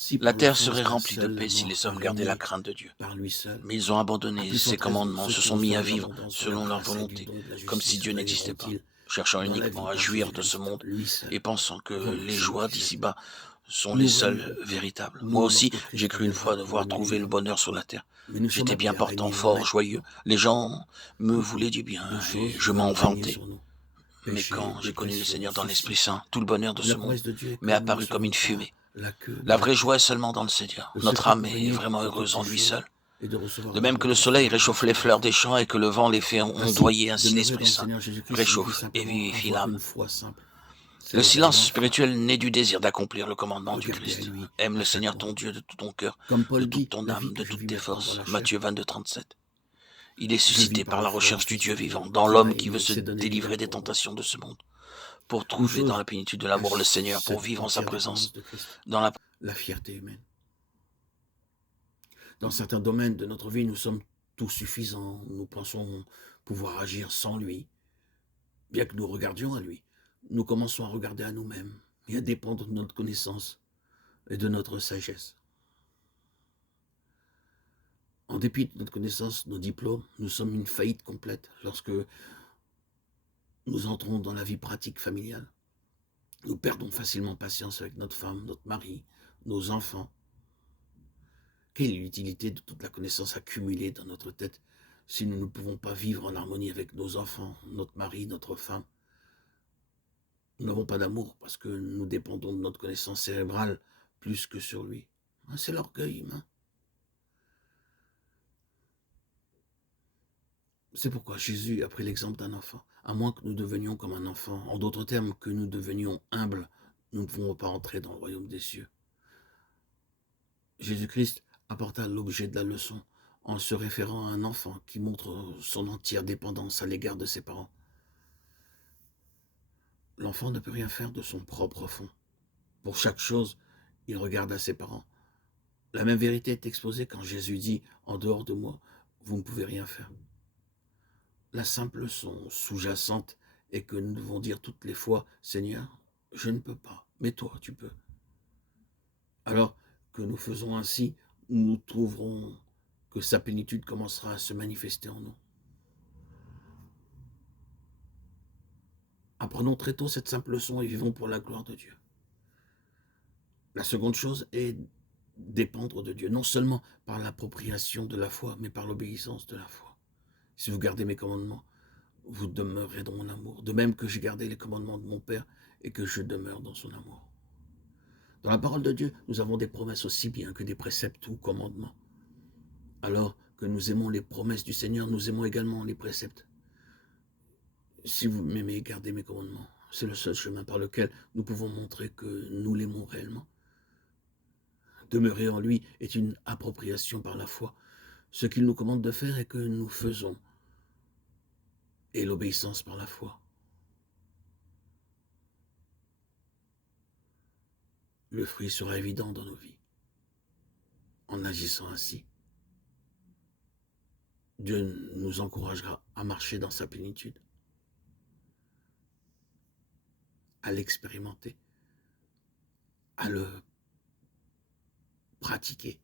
Si La par le terre fond serait un remplie de seul paix si l'amour les a hommes gardaient la régné crainte de Dieu. par lui seul, Mais ils ont à abandonné plus ces forte raison, commandements, ceux se qui sont mis à reçoivent vivre l'abondance de la selon leur grâce et du volonté, don de la comme si justice Dieu n'existait pas, règneront-ils cherchant dans la vie uniquement à par jouir de ce Jésus-Christ, monde lui seul. et pensant que Voilà, les c'est nous joies qui faisons. d'ici-bas sont les Nous seules rêvons, véritables. Moi nous, aussi, lorsque j'ai Christ cru une reviendra fois pour devoir nous trouver le livrer. bonheur sur la terre. Mais nous sommes J'étais bien appelés à portant, régner fort, joyeux. maintenant. Les gens me Toutes voulaient du bien deux et choses je veulent m'en régner vantais. sur nous. Mais Péché, quand j'ai connu le dépression, Seigneur dans l'Esprit souci. Saint, tout le bonheur de Mais la ce monde promesse de Dieu est que m'est nous ne apparu comme soyons une pas fumée. la queue, mais La la vraie joie est tête. seulement dans le Seigneur. Le Notre secret âme pour est régner vraiment dans heureuse toutes en ces lui choses seul. est de recevoir De même que le l'abondance de soleil sa réchauffe grâce et les de fleurs son des don. champs et que le vent les fait Ainsi, ondoyer, ainsi demeurer l'Esprit dans le Saint Seigneur Jésus-Christ signifie réchauffe et simplement vivifie avoir l'âme. une foi simple. Le C'est silence avoir foi, spirituel naît du désir d'accomplir le commandement du regarder à Christ. lui Aime à le chaque Seigneur ton moment. Dieu de tout ton cœur, Comme de Paul toute dit, ton la vie âme, de que je toutes vis tes maintenant dans forces. la chair, Matthieu 22, 37. Il est je vis suscité par par la la foi au recherche du Fils de Dieu Dieu, vivant, dans qui m'a l'homme qui veut aimé et se s'est donné délivrer lui-même des pour moi. tentations de ce monde, pour Une trouver dans chose la plénitude de l'amour le cache Seigneur, pour cette vivre en sa entière dépendance présence, de Christ, dans la la fierté humaine. Dans certains domaines de notre vie, nous sommes tout suffisants. Nous pensons pouvoir agir sans lui. Bien que nous regardions à lui, nous commençons à regarder à nous-mêmes et à dépendre de notre connaissance et de notre sagesse. En dépit de notre connaissance, nos diplômes, nous sommes une faillite complète lorsque nous entrons dans la vie pratique familiale. Nous perdons facilement patience avec notre femme, notre mari, nos enfants. Quelle est l'utilité de toute la connaissance accumulée dans notre tête si nous ne pouvons pas vivre en harmonie avec nos enfants, notre mari, notre femme? Nous n'avons pas d'amour parce que nous dépendons de notre connaissance cérébrale plus que sur lui. C'est l'orgueil humain. C'est pourquoi Jésus a pris l'exemple d'un enfant. À moins que nous devenions comme un enfant, en d'autres termes, que nous devenions humbles, nous ne pouvons pas entrer dans le royaume des cieux. Jésus-Christ apporta l'objet de la leçon en se référant à un enfant qui montre son entière dépendance à l'égard de ses parents. L'enfant ne peut rien faire de son propre fond. Pour chaque chose, il regarde à ses parents. La même vérité est exposée quand Jésus dit « En dehors de moi, vous ne pouvez rien faire ». La simple leçon sous-jacente est que nous devons dire toutes les fois « Seigneur, je ne peux pas, mais toi, tu peux ». Alors que nous faisons ainsi, nous trouverons que sa plénitude commencera à se manifester en nous. Apprenons très tôt cette simple leçon et vivons pour la gloire de Dieu. La seconde chose est dépendre de Dieu, non seulement par l'appropriation de la foi, mais par l'obéissance de la foi. Si vous gardez mes commandements, vous demeurerez dans mon amour, de même que j'ai gardé les commandements de mon Père et que je demeure dans son amour. Dans la parole de Dieu, nous avons des promesses aussi bien que des préceptes ou commandements. Alors que nous aimons les promesses du Seigneur, nous aimons également les préceptes. Si vous m'aimez, gardez mes commandements. C'est le seul chemin par lequel nous pouvons montrer que nous l'aimons réellement. Demeurer en lui est une appropriation par la foi. Ce qu'il nous commande de faire est que nous faisons. Et l'obéissance par la foi. Le fruit sera évident dans nos vies. En agissant ainsi, Dieu nous encouragera à marcher dans sa plénitude, à l'expérimenter, à le pratiquer